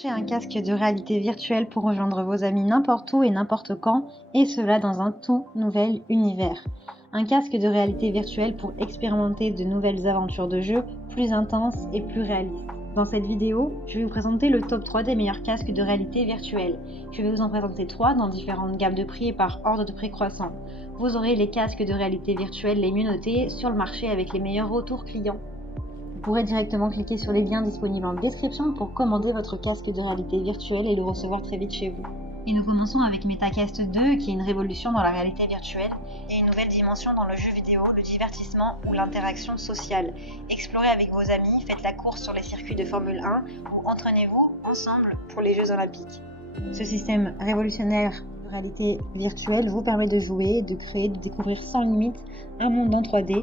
Cherchez un casque de réalité virtuelle pour rejoindre vos amis n'importe où et n'importe quand, et cela dans un tout nouvel univers. Un casque de réalité virtuelle pour expérimenter de nouvelles aventures de jeu plus intenses et plus réalistes. Dans cette vidéo, je vais vous présenter le top 3 des meilleurs casques de réalité virtuelle. Je vais vous en présenter 3 dans différentes gammes de prix et par ordre de prix croissant. Vous aurez les casques de réalité virtuelle les mieux notés sur le marché avec les meilleurs retours clients. Vous pourrez directement cliquer sur les liens disponibles en description pour commander votre casque de réalité virtuelle et le recevoir très vite chez vous. Et nous commençons avec MetaQuest 2 qui est une révolution dans la réalité virtuelle et une nouvelle dimension dans le jeu vidéo, le divertissement ou l'interaction sociale. Explorez avec vos amis, faites la course sur les circuits de Formule 1 ou entraînez-vous ensemble pour les Jeux Olympiques. Ce système révolutionnaire de réalité virtuelle vous permet de jouer, de créer, de découvrir sans limite un monde en 3D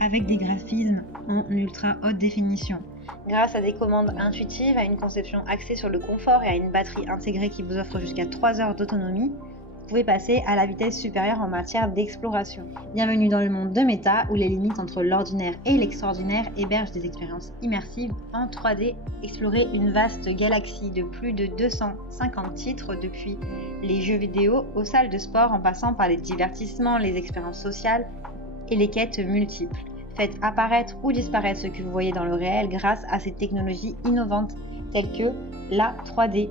avec des graphismes en ultra haute définition. Grâce à des commandes intuitives, à une conception axée sur le confort et à une batterie intégrée qui vous offre jusqu'à 3 heures d'autonomie, vous pouvez passer à la vitesse supérieure en matière d'exploration. Bienvenue dans le monde de Meta où les limites entre l'ordinaire et l'extraordinaire hébergent des expériences immersives en 3D. Explorez une vaste galaxie de plus de 250 titres depuis les jeux vidéo aux salles de sport en passant par les divertissements, les expériences sociales et les quêtes multiples. Faites apparaître ou disparaître ce que vous voyez dans le réel grâce à ces technologies innovantes telles que la 3D,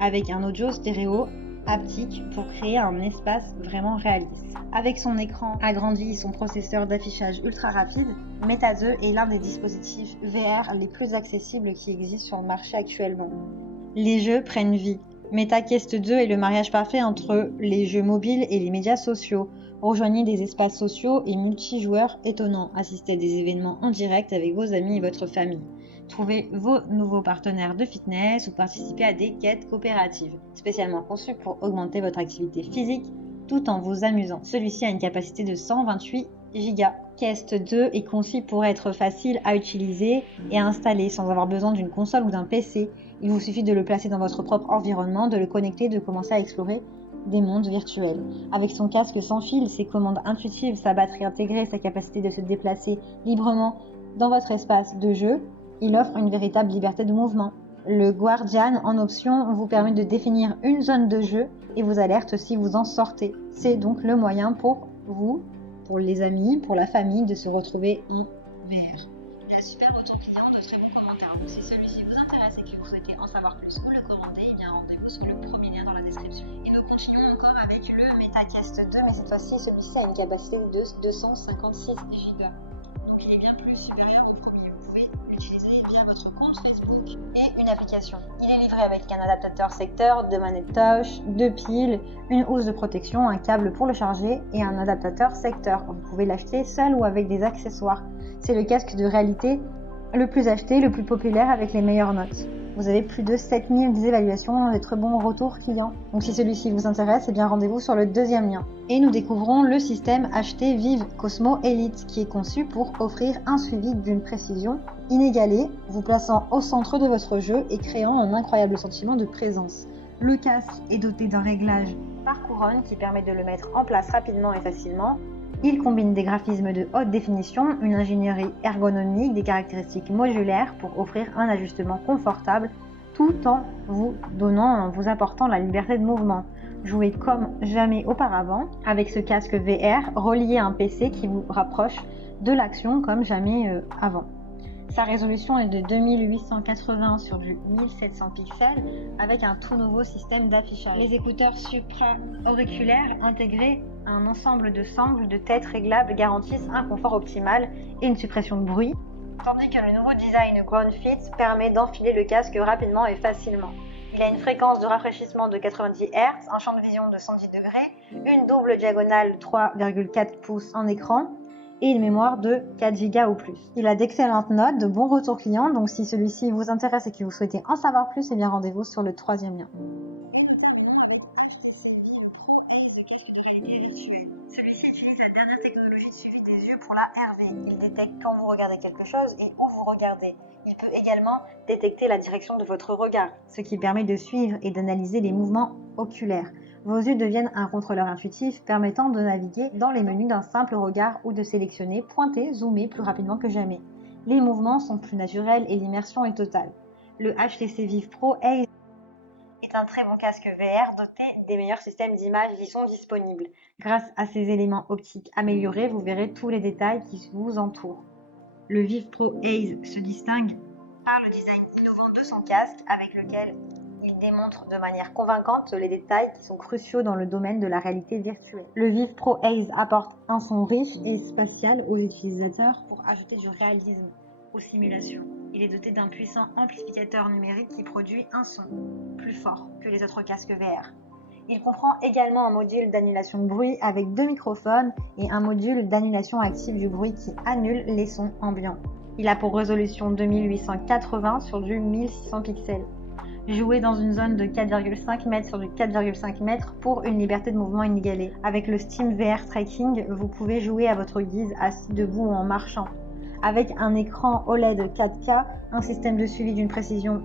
avec un audio stéréo haptique pour créer un espace vraiment réaliste. Avec son écran agrandi et son processeur d'affichage ultra rapide, Meta 2 est l'un des dispositifs VR les plus accessibles qui existent sur le marché actuellement. Les jeux prennent vie. MetaQuest 2 est le mariage parfait entre les jeux mobiles et les médias sociaux. Rejoignez des espaces sociaux et multijoueurs étonnants. Assistez à des événements en direct avec vos amis et votre famille. Trouvez vos nouveaux partenaires de fitness ou participez à des quêtes coopératives, spécialement conçues pour augmenter votre activité physique tout en vous amusant. Celui-ci a une capacité de 128 Go. Quest 2 est conçu pour être facile à utiliser et à installer sans avoir besoin d'une console ou d'un PC. Il vous suffit de le placer dans votre propre environnement, de le connecter, de commencer à explorer des mondes virtuels. Avec son casque sans fil, ses commandes intuitives, sa batterie intégrée, sa capacité de se déplacer librement dans votre espace de jeu, il offre une véritable liberté de mouvement. Le Guardian en option vous permet de définir une zone de jeu et vous alerte si vous en sortez. C'est donc le moyen pour vous, pour les amis, pour la famille de se retrouver en VR. Il a super retour client, de très bons commentaires. Donc si celui-ci vous intéresse et que vous souhaitez en savoir plus ou le commander, eh bien rendez-vous sur le premier lien dans la description. Et nous continuons encore avec le MetaQuest 2, mais cette fois-ci celui-ci a une capacité de 256 Go. Donc il est bien plus supérieur au premier. Vous pouvez l'utiliser via votre compte Facebook et une application. Il est livré avec un adaptateur secteur, 2 manettes touch, 2 piles, une housse de protection, un câble pour le charger et un adaptateur secteur. Vous pouvez l'acheter seul ou avec des accessoires. C'est le casque de réalité le plus acheté, le plus populaire avec les meilleures notes. Vous avez plus de 7000 évaluations et très bons retours clients. Donc si celui-ci vous intéresse, eh bien rendez-vous sur le deuxième lien. Et nous découvrons le système HT Vive Cosmo Elite qui est conçu pour offrir un suivi d'une précision inégalée, vous plaçant au centre de votre jeu et créant un incroyable sentiment de présence. Le casque est doté d'un réglage par couronne qui permet de le mettre en place rapidement et facilement. Il combine des graphismes de haute définition, une ingénierie ergonomique, des caractéristiques modulaires pour offrir un ajustement confortable tout en vous apportant la liberté de mouvement. Jouez comme jamais auparavant avec ce casque VR relié à un PC qui vous rapproche de l'action comme jamais avant. Sa résolution est de 2880 sur du 1700 pixels avec un tout nouveau système d'affichage. Les écouteurs supra-auriculaires intégrés à un ensemble de sangles de tête réglables garantissent un confort optimal et une suppression de bruit, tandis que le nouveau design Ground Fit permet d'enfiler le casque rapidement et facilement. Il a une fréquence de rafraîchissement de 90 Hz, un champ de vision de 110 degrés, une double diagonale 3,4 pouces en écran, et une mémoire de 4 Go ou plus. Il a d'excellentes notes, de bons retours clients, donc si celui-ci vous intéresse et que vous souhaitez en savoir plus, eh bien rendez-vous sur le troisième lien. Celui-ci utilise la dernière technologie de suivi des yeux pour la RV. Il détecte quand vous regardez quelque chose et où vous regardez. Il peut également détecter la direction de votre regard, ce qui permet de suivre et d'analyser les mouvements oculaires. Vos yeux deviennent un contrôleur intuitif permettant de naviguer dans les menus d'un simple regard ou de sélectionner, pointer, zoomer plus rapidement que jamais. Les mouvements sont plus naturels et l'immersion est totale. Le HTC Vive Pro Ace est un très bon casque VR doté des meilleurs systèmes d'image qui sont disponibles. Grâce à ces éléments optiques améliorés, vous verrez tous les détails qui vous entourent. Le Vive Pro Ace se distingue par le design innovant de son casque avec lequel il démontre de manière convaincante les détails qui sont cruciaux dans le domaine de la réalité virtuelle. Le Vive Pro Ace apporte un son riche et spatial aux utilisateurs pour ajouter du réalisme aux simulations. Il est doté d'un puissant amplificateur numérique qui produit un son plus fort que les autres casques VR. Il comprend également un module d'annulation de bruit avec 2 microphones et un module d'annulation active du bruit qui annule les sons ambiants. Il a pour résolution 2880 sur du 1600 pixels. Jouez dans une zone de 4,5 mètres sur du 4,5 mètres pour une liberté de mouvement inégalée. Avec le Steam VR Tracking, vous pouvez jouer à votre guise assis, debout ou en marchant. Avec un écran OLED 4K, un système de suivi d'une précision,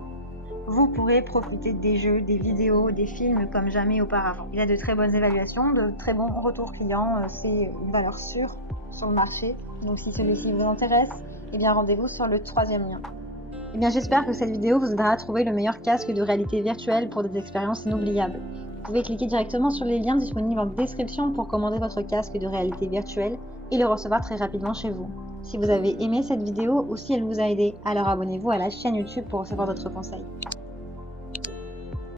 vous pourrez profiter des jeux, des vidéos, des films comme jamais auparavant. Il a de très bonnes évaluations, de très bons retours clients, c'est une valeur sûre sur le marché. Donc si celui-ci vous intéresse, eh bien rendez-vous sur le 3e lien. Eh bien, j'espère que cette vidéo vous aidera à trouver le meilleur casque de réalité virtuelle pour des expériences inoubliables. Vous pouvez cliquer directement sur les liens disponibles en description pour commander votre casque de réalité virtuelle et le recevoir très rapidement chez vous. Si vous avez aimé cette vidéo ou si elle vous a aidé, alors abonnez-vous à la chaîne YouTube pour recevoir d'autres conseils.